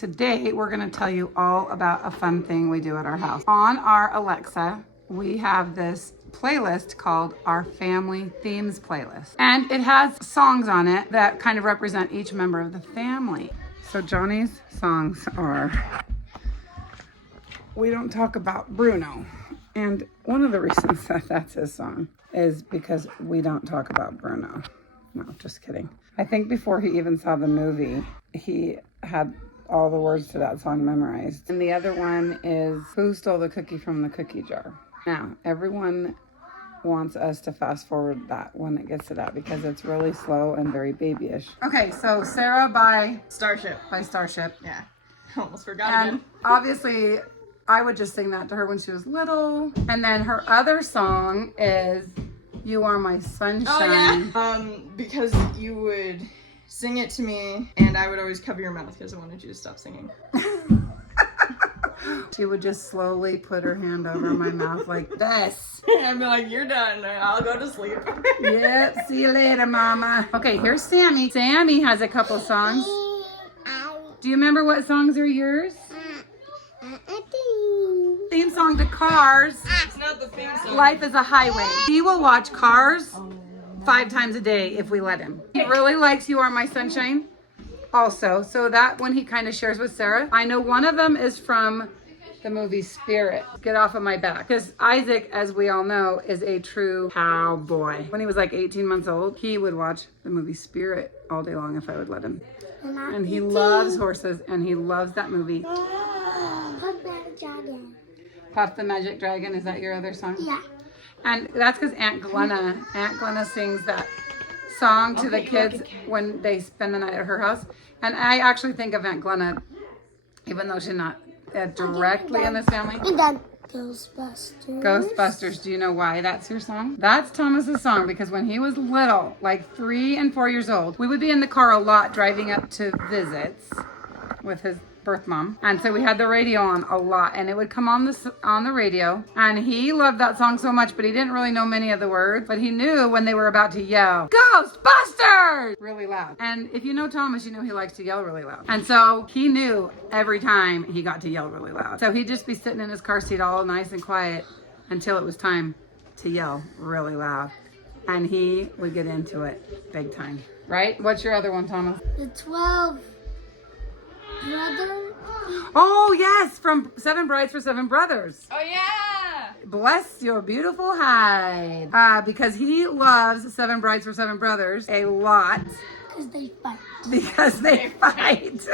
Today, we're going to tell you all about a fun thing we do at our house. On our Alexa, we have this playlist called our Family Themes Playlist. And it has songs on it that kind of represent each member of the family. So Johnny's songs are, we don't talk about Bruno. And one of the reasons that that's his song is because we don't talk about Bruno. No, just kidding. I think before he even saw the movie, he had all the words to that song memorized. And the other one is Who Stole the Cookie from the Cookie Jar? Now, everyone wants us to fast forward that when it gets to that because it's really slow and very babyish. Okay, so Sarah by Starship. Yeah. Almost forgot again. Obviously, I would just sing that to her when she was little. And then her other song is You Are My Sunshine. Oh, yeah. Because you would sing it to me, and I would always cover your mouth because I wanted you to stop singing. She would just slowly put her hand over my mouth like this. I'd be like, you're done. I'll go to sleep. Yep, see you later, Mama. Okay, here's Sammy. Sammy has a couple songs. Do you remember what songs are yours? Theme song to Cars. It's not the theme song. Life is a Highway. He will watch Cars 5 times a day if we let him. He really likes You Are My Sunshine also. So that one he kind of shares with Sarah. I know one of them is from the movie Spirit. Get off of my back. Because Isaac, as we all know, is a true cowboy. When he was like 18 months old, he would watch the movie Spirit all day long if I would let him. And he loves horses and he loves that movie. Puff the Magic Dragon. Puff the Magic Dragon, is that your other song? Yeah. And that's because Aunt Glenna sings that song to the kids when they spend the night at her house. And I actually think of Aunt Glenna, even though she's not directly in this family. And then Ghostbusters. Ghostbusters, do you know why that's your song? That's Thomas's song because when he was little, like 3 and 4 years old, we would be in the car a lot driving up to visits with his birth mom, and so we had the radio on a lot, and it would come on the radio, and he loved that song so much, but he didn't really know many of the words, but he knew when they were about to yell Ghostbusters really loud. And if you know Thomas, you know he likes to yell really loud, and so he knew every time he got to yell really loud, so he'd just be sitting in his car seat all nice and quiet until it was time to yell really loud, and he would get into it big time. Right? What's your other one, Thomas? The 12 Brothers. Oh, yes, from 7 Brides for 7 Brothers. Oh, yeah. Bless your beautiful hide. Because he loves 7 Brides for 7 Brothers a lot. Because they fight.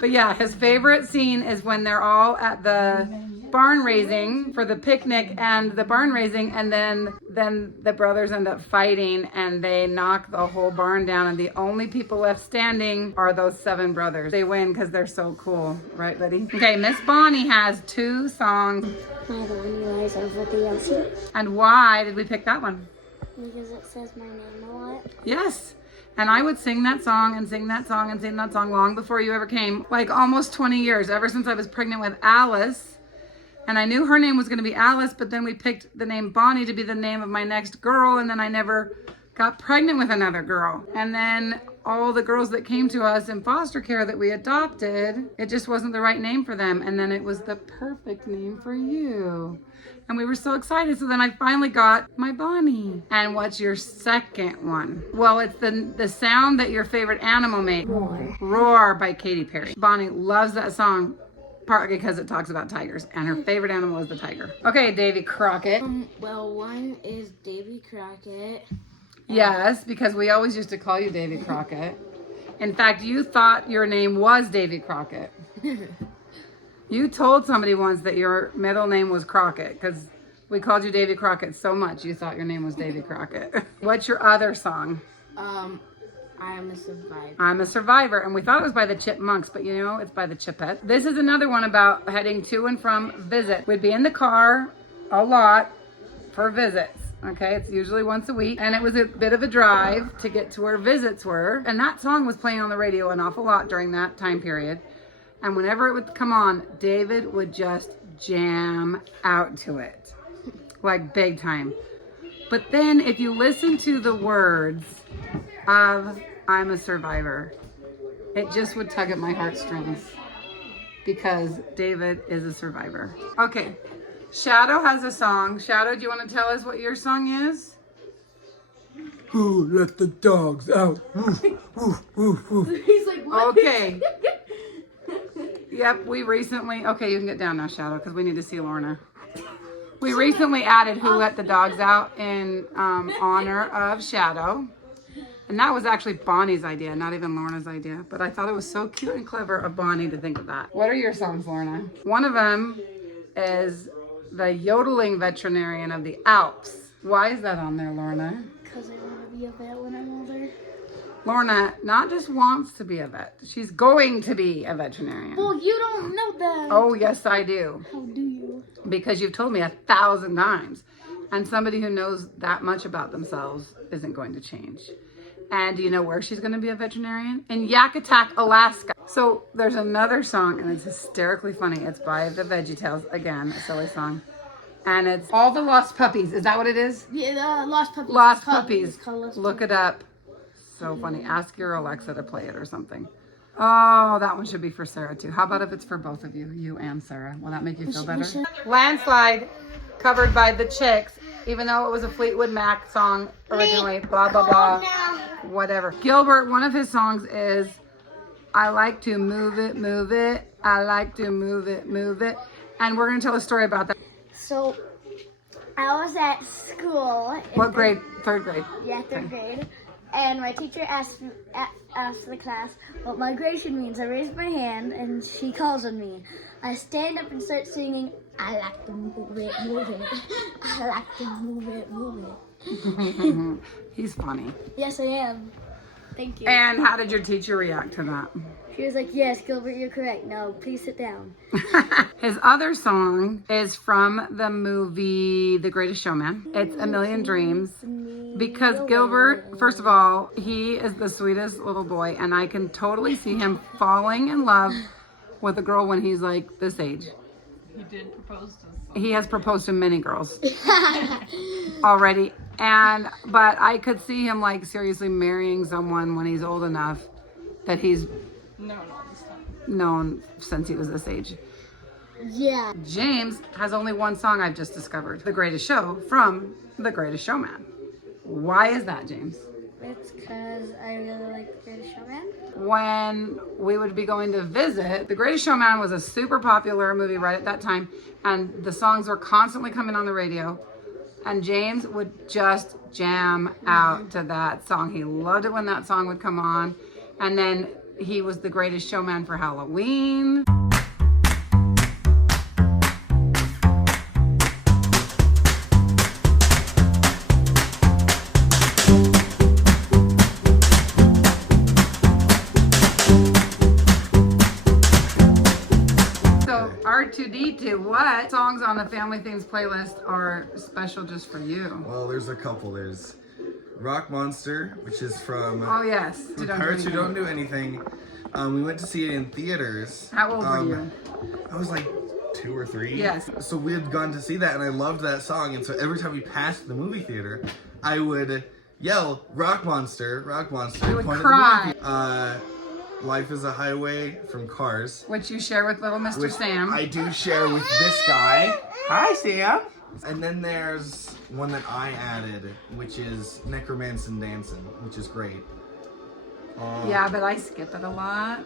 But yeah, his favorite scene is when they're all at the barn raising for the picnic and the barn raising, and then the brothers end up fighting and they knock the whole barn down, and the only people left standing are those 7 brothers. They win because they're so cool, right, Betty? Okay, Miss Bonnie has 2 songs. My Bonnie lies over the ocean. And why did we pick that one? Because it says my name a lot. Yes. And I would sing that song and sing that song and sing that song long before you ever came, like almost 20 years, ever since I was pregnant with Alice. And I knew her name was going to be Alice, but then we picked the name Bonnie to be the name of my next girl, and then I never got pregnant with another girl. And then all the girls that came to us in foster care that we adopted, it just wasn't the right name for them. And then it was the perfect name for you. And we were so excited. So then I finally got my Bonnie. And what's your second one? Well, it's the sound that your favorite animal makes. Roar. Roar by Katy Perry. Bonnie loves that song, partly because it talks about tigers. And her favorite animal is the tiger. Okay, Davy Crockett. Well, one is Davy Crockett. Yes, because we always used to call you Davy Crockett. In fact, you thought your name was Davy Crockett. You told somebody once that your middle name was Crockett because we called you Davy Crockett so much you thought your name was Davy Crockett. What's your other song? I Am a Survivor. I'm a Survivor, and we thought it was by the Chipmunks, but you know, it's by the Chipettes. This is another one about heading to and from visit. We'd be in the car a lot for visits. Okay, it's usually once a week, and it was a bit of a drive to get to where visits were, and that song was playing on the radio an awful lot during that time period. And whenever it would come on, David would just jam out to it, like big time. But then if you listen to the words of I'm a Survivor, it just would tug at my heartstrings. because David is a survivor. Okay, Shadow has a song. Shadow, do you want to tell us what your song is? Who let the dogs out? Woof, woof, woof, woof. He's like, what? Okay. Yep, we recently, okay, you can get down now, Shadow, because we need to see Lorna. We recently added Who Let the Dogs Out in honor of Shadow. And that was actually Bonnie's idea, not even Lorna's idea. But I thought it was so cute and clever of Bonnie to think of that. What are your songs, Lorna? One of them is The Yodeling Veterinarian of the Alps. Why is that on there, Lorna? Because I want to be a vet when I'm older. Lorna not just wants to be a vet, she's going to be a veterinarian. Well, you don't know that. Oh, yes, I do. How do you? Because you've told me 1,000 times. And somebody who knows that much about themselves isn't going to change. And do you know where she's going to be a veterinarian? In Yakutak, Alaska. So there's another song, and it's hysterically funny. It's by the VeggieTales, again, a silly song. And it's All the Lost Puppies. Is that what it is? Yeah, Lost Puppies. Lost It's called- Puppies. it's called Lost Look it up. So funny. Ask your Alexa to play it or something. Oh, that one should be for Sarah too. How about if it's for both of you, you and Sarah? Will that make you feel better? Landslide, covered by the Chicks, even though it was a Fleetwood Mac song originally. Blah, blah, blah. Whatever. Gilbert, one of his songs is I like to move it, move it. I like to move it, move it. And we're going to tell a story about that. So, I was at school. What grade? Third grade. Yeah, third grade. And my teacher asked the class what migration means. I raised my hand and she calls on me. I stand up and start singing, I like to move it, move it. I like to move it, move it. He's funny. Yes, I am. Thank you. And how did your teacher react to that? She was like, yes, Gilbert, you're correct. Now, please sit down. His other song is from the movie The Greatest Showman. It's A Million Dreams. Because Gilbert, first of all, he is the sweetest little boy, and I can totally see him falling in love with a girl when he's like this age. He did propose to us. He has proposed to many girls already. But I could see him like seriously marrying someone when he's old enough that he's No, this time. known since he was this age. Yeah. James has only one song I've just discovered, The Greatest Show, from The Greatest Showman. Why is that, James? It's because I really like The Greatest Showman. When we would be going to visit, The Greatest Showman was a super popular movie right at that time, and the songs were constantly coming on the radio, and James would just jam out to that song. He loved it when that song would come on, and then he was the Greatest Showman for Halloween. R2D2, what songs on the Family Things playlist are special just for you? Well, there's a couple. There's Rock Monster, which is from Oh yes, Pirates Who Don't Do Anything. We went to see it in theaters. How old were you? I was like 2 or 3. Yes. So we had gone to see that, and I loved that song. And so every time we passed the movie theater, I would yell, Rock Monster, Rock Monster. You would point at cry. the movie. Life is a Highway from Cars. Which you share with little Mr. Which Sam. I do share with this guy. Hi, Sam. And then there's one that I added, which is Necromancin' Dancin', which is great. Yeah, but I skip it a lot.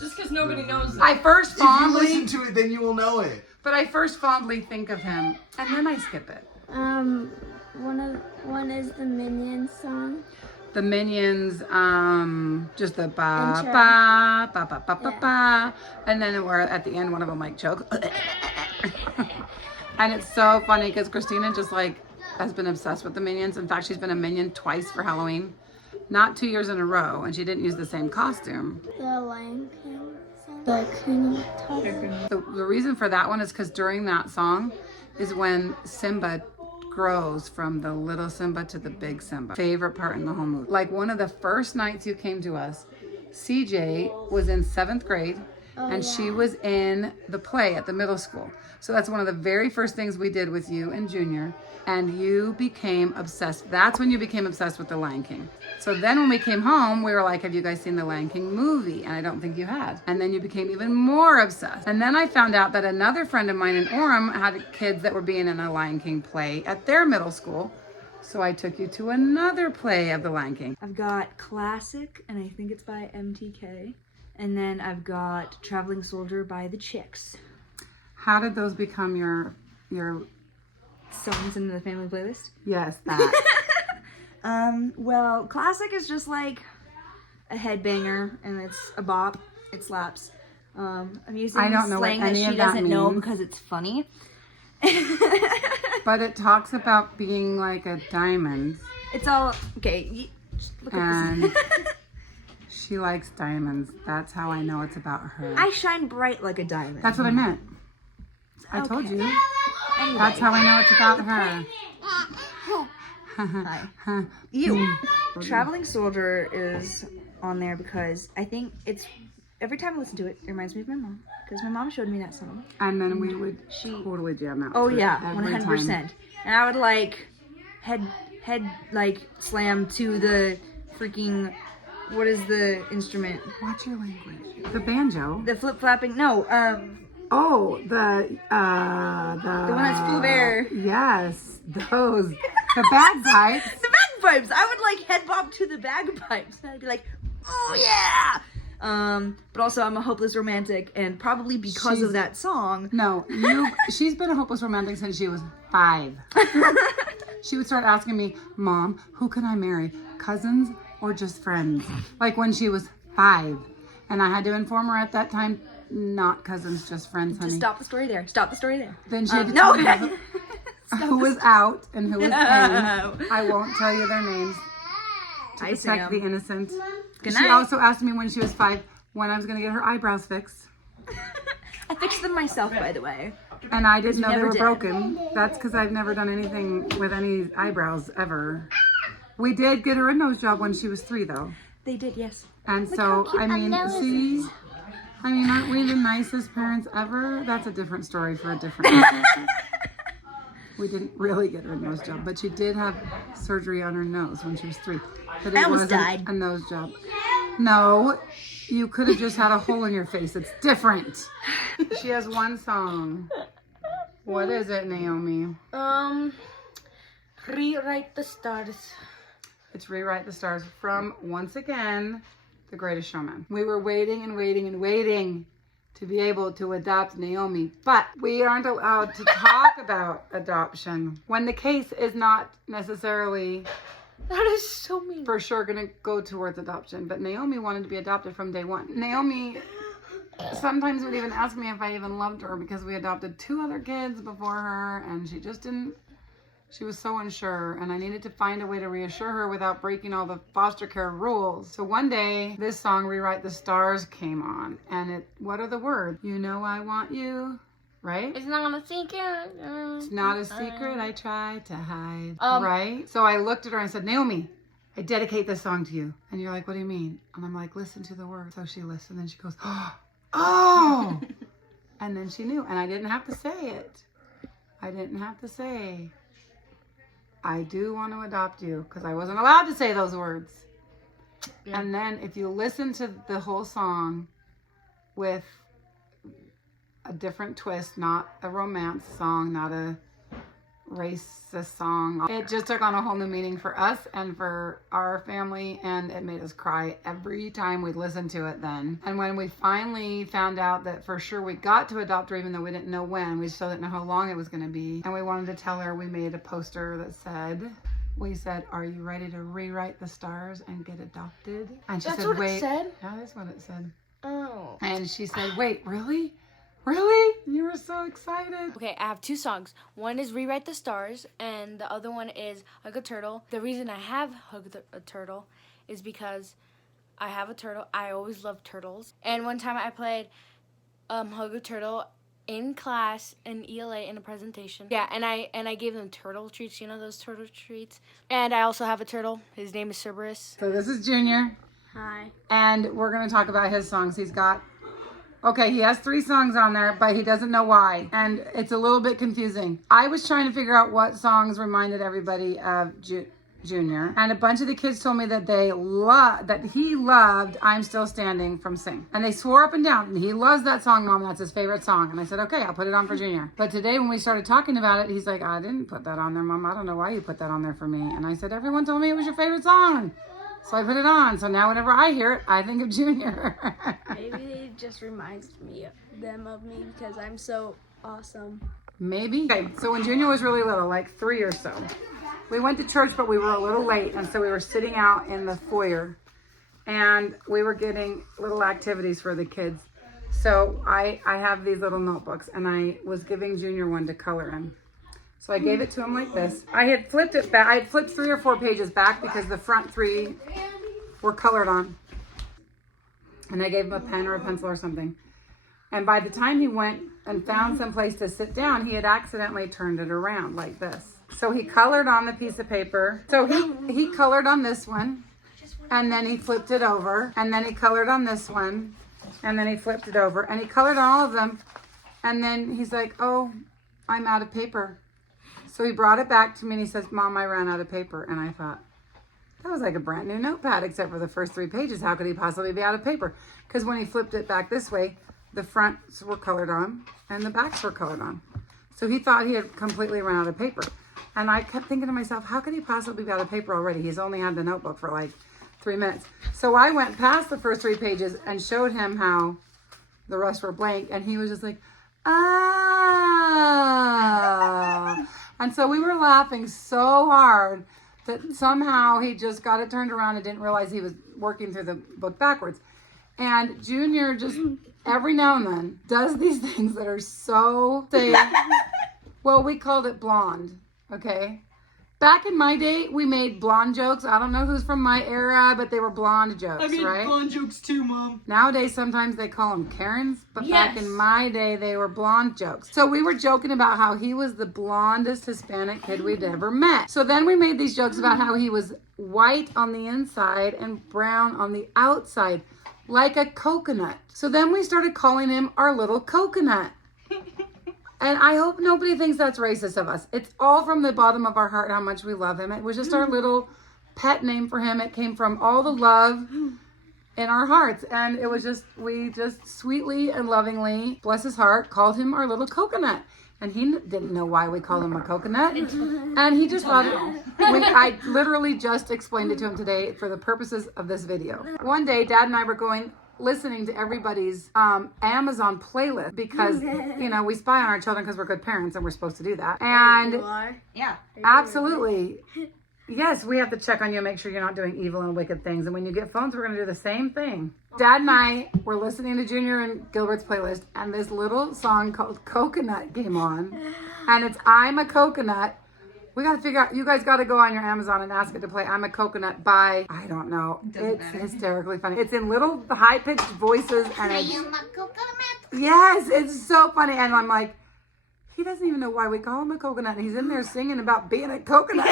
Just because nobody knows it. I first If you fondly, listen to it, then you will know it. but I first fondly think of him, and then I skip it. One is the Minions song. The Minions, just the ba Intro. ba ba ba ba ba ba, and then where at the end one of them like choke, and it's so funny because Christina just like has been obsessed with the Minions. In fact, she's been a Minion twice for Halloween, not 2 years in a row, and she didn't use the same costume. The Lion King song. The King of The reason for that one is because during that song is when Simba grows from the little Simba to the big Simba. Favorite part in the whole movie. Like one of the first nights you came to us, CJ was in 7th grade and she was in the play at the middle school. So that's one of the very first things we did with you and Junior. And you became obsessed. That's when you became obsessed with The Lion King. So then when we came home, we were like, have you guys seen The Lion King movie? And I don't think you had. And then you became even more obsessed. And then I found out that another friend of mine in Orem had kids that were being in a Lion King play at their middle school. So I took you to another play of The Lion King. I've got Classic, and I think it's by MTK. And then I've got Traveling Soldier by The Chicks. How did those become your Songs in the family playlist. yes, that. Well, Classic is just like a headbanger, and it's a bop. It slaps. I'm using I don't know what slang that any she of that doesn't know means. because it's funny. But it talks about being like a diamond. It's all okay. Just look And at this. she likes diamonds. That's how I know it's about her. I shine bright like a diamond. That's what I meant. I told Okay. you. Anyway, That's how I know it's about her. Hi. You. Traveling Soldier is on there because I think it's every time I listen to it, it reminds me of my mom. Because my mom showed me that song. And then we would She- totally jam out. Oh to it yeah, every 100%. time. And I would like head like slam to the freaking what is the instrument? Watch your language. The banjo. The flip flapping. No, Oh, the one that's full of air. Yes, those. The bagpipes. the bagpipes. I would like head bob to the bagpipes. And I'd be like, oh yeah. But also I'm a hopeless romantic, and probably because She's- of that song. No, she's been a hopeless romantic since she was 5. She would start asking me, Mom, who can I marry? Cousins or just friends? Like when she was 5. And I had to inform her at that time, not cousins, just friends, honey. Just stop the story there. Stop the story there. Then she had to No. tell me who was out and who was in. I won't tell you their names to Hi, protect Sam. the innocent. Good She night. also asked me when she was 5 when I was going to get her eyebrows fixed. I fixed them myself, by the way. And I didn't know they never were did. broken. That's because I've never done anything with any eyebrows ever. We did get her a nose job when she was 3, though. They did, yes. And so, I mean, aren't we the nicest parents ever? That's a different story for a different time. We didn't really get her a nose job, but she did have surgery on her nose when she was 3. But it I almost wasn't died. a nose job. No, you could have just had a hole in your face. It's different. She has one song. What is it, Naomi? Rewrite the stars. It's Rewrite the Stars from, once again, The Greatest Showman. We were waiting and waiting and waiting to be able to adopt Naomi, but we aren't allowed to talk about adoption when the case is not necessarily That is so mean. for sure going to go towards adoption. But Naomi wanted to be adopted from day one. Naomi sometimes would even ask me if I even loved her because we adopted 2 other kids before her, and she just didn't. She was so unsure, and I needed to find a way to reassure her without breaking all the foster care rules. So one day, this song, Rewrite the Stars, came on. And what are the words? You know I want you, right? It's not a secret. It's not a secret I try to hide, right? So I looked at her and I said, Naomi, I dedicate this song to you. And you're like, what do you mean? And I'm like, listen to the words. So she listened, and she goes, oh! And then she knew, and I didn't have to say it. I didn't have to say, I do want to adopt you, because I wasn't allowed to say those words. Yeah. And then if you listen to the whole song with a different twist, not a romance song, not a racist song, it just took on a whole new meaning for us and for our family, and it made us cry every time we listened to it then. And when we finally found out that for sure we got to adopt her, even though we didn't know when, we still didn't know how long it was going to be, and we wanted to tell her, we made a poster that said, we said, are you ready to rewrite the stars and get adopted? And she That's said, what wait. it said? Yeah, that's what it said. Oh. And she said, wait, really? Really? You were so excited. Okay, I have 2 songs. One is Rewrite the Stars, and the other one is Hug a Turtle. The reason I have Hug a Turtle is because I have a turtle. I always loved turtles. And one time I played Hug a Turtle in class in ELA in a presentation. Yeah, and I gave them turtle treats. You know those turtle treats? And I also have a turtle. His name is Cerberus. So this is Junior, Hi. and we're going to talk about his songs. He's got Okay, he has 3 songs on there, but he doesn't know why. And it's a little bit confusing. I was trying to figure out what songs reminded everybody of Junior. And a bunch of the kids told me that he loved I'm Still Standing from Sing. And they swore up and down, he loves that song, Mom, that's his favorite song. And I said, okay, I'll put it on for Junior. But today when we started talking about it, he's like, I didn't put that on there, Mom. I don't know why you put that on there for me. And I said, everyone told me it was your favorite song. So I put it on. So now whenever I hear it, I think of Junior. Maybe it just reminds them of me because I'm so awesome. Maybe. Okay, so when Junior was really little, like 3 or so, we went to church, but we were a little late, and so we were sitting out in the foyer, and we were getting little activities for the kids. So I have these little notebooks, and I was giving Junior one to color in. So I gave it to him like this. I had flipped it back. I had flipped 3 or 4 pages back because the front 3 were colored on. And I gave him a pen or a pencil or something. And by the time he went and found some place to sit down, he had accidentally turned it around like this. So he colored on the piece of paper. So he colored on this one, and then he flipped it over, and then he colored on this one, and then he flipped it over, and he colored on all of them. And then he's like, oh, I'm out of paper. So he brought it back to me and he says, Mom, I ran out of paper. And I thought, that was like a brand new notepad except for the first 3 pages. How could he possibly be out of paper? Because when he flipped it back this way, the fronts were colored on and the backs were colored on. So he thought he had completely run out of paper. And I kept thinking to myself, how could he possibly be out of paper already? He's only had the notebook for like 3 minutes. So I went past the first 3 pages and showed him how the rest were blank. And he was just like, ah. And so we were laughing so hard that somehow he just got it turned around and didn't realize he was working through the book backwards. And Junior just every now and then does these things that are so well, we called it blonde, okay? Back in my day, we made blonde jokes. I don't know who's from my era, but they were blonde jokes, right? blonde jokes too, Mom. Nowadays, sometimes they call them Karens, but back in my day, they were blonde jokes. So we were joking about how he was the blondest Hispanic kid we'd ever met. So then we made these jokes about how he was white on the inside and brown on the outside, like a coconut. So then we started calling him our little coconut. And I hope nobody thinks that's racist of us. It's all from the bottom of our heart how much we love him. It was just our little pet name for him. It came from all the love in our hearts. And it was just, we just sweetly and lovingly, bless his heart, called him our little coconut. And he didn't know why we called him a coconut. And he just thought, I literally just explained it to him today for the purposes of this video. One day, Dad and I were listening to everybody's Amazon playlist because, you know, we spy on our children because we're good parents and we're supposed to do that. And Yeah. absolutely. Yes, we have to check on you and make sure you're not doing evil and wicked things. And when you get phones, we're going to do the same thing. Dad and I were listening to Junior and Gilbert's playlist, and this little song called Coconut came on. And it's I'm a Coconut. We got to figure out, you guys got to go on your Amazon and ask it to play I'm a Coconut by, I don't know. It's hysterically funny. It's in little high-pitched voices. And I am a coconut. Yes, it's so funny. And I'm like, he doesn't even know why we call him a coconut. And he's in there singing about being a coconut.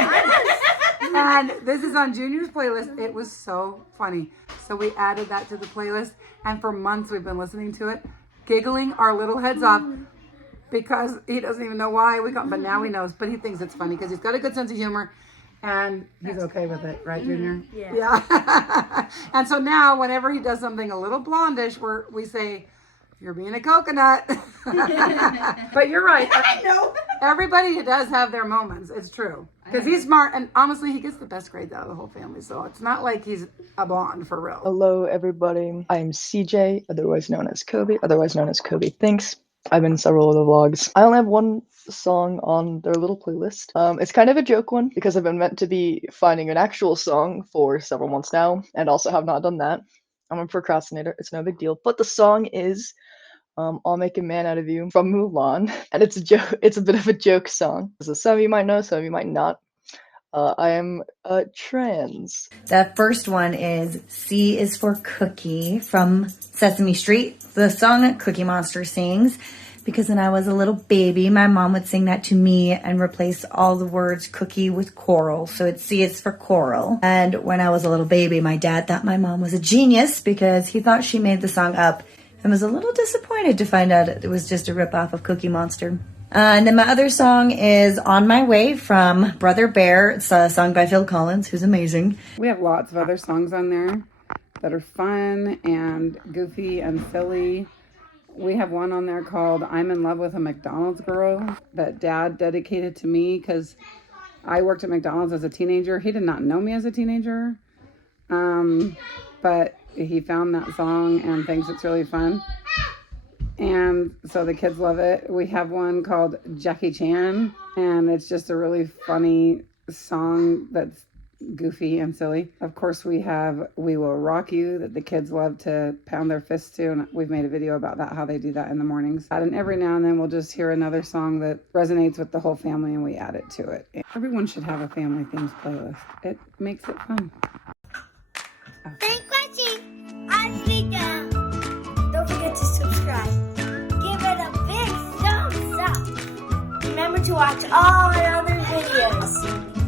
And this is on Junior's playlist. It was so funny. So we added that to the playlist. And for months we've been listening to it, giggling our little heads off. Because he doesn't even know why we got, but now he knows. But he thinks it's funny because he's got a good sense of humor, and he's okay with it, right, Junior? Yeah. And so now, whenever he does something a little blondish, we say, "You're being a coconut." But you're right. I know. Everybody does have their moments. It's true because he's smart, and honestly, he gets the best grades out of the whole family. So it's not like he's a blonde for real. Hello, everybody. I'm CJ, otherwise known as Kobe, otherwise known as Kobe Thinks. I've been in several of the vlogs. I only have one song on their little playlist. It's kind of a joke one because I've been meant to be finding an actual song for several months now and also have not done that. I'm a procrastinator. It's no big deal. But the song is I'll Make a Man Out of You from Mulan. And it's a joke. It's a bit of a joke song. So some of you might know, some of you might not. I am trans. The first one is C is for Cookie from Sesame Street, the song Cookie Monster sings, because when I was a little baby, my mom would sing that to me and replace all the words cookie with coral. So it's C is for coral. And when I was a little baby, my dad thought my mom was a genius because he thought she made the song up and was a little disappointed to find out it was just a ripoff of Cookie Monster. And then my other song is On My Way from Brother Bear. It's a song by Phil Collins, who's amazing. We have lots of other songs on there that are fun and goofy and silly. We have one on there called I'm in Love with a McDonald's Girl that Dad dedicated to me because I worked at McDonald's as a teenager. He did not know me as a teenager, but he found that song and thinks it's really fun. And so the kids love it. We have one called Jackie Chan, and it's just a really funny song that's goofy and silly. Of course, we have We Will Rock You that the kids love to pound their fists to, and we've made a video about that, how they do that in the mornings. And every now and then we'll just hear another song that resonates with the whole family and we add it to it. Everyone should have a family themes playlist. It makes it fun. Thanks for watching Africa. Don't forget to subscribe. Give it a big thumbs up. Remember to watch all our other videos.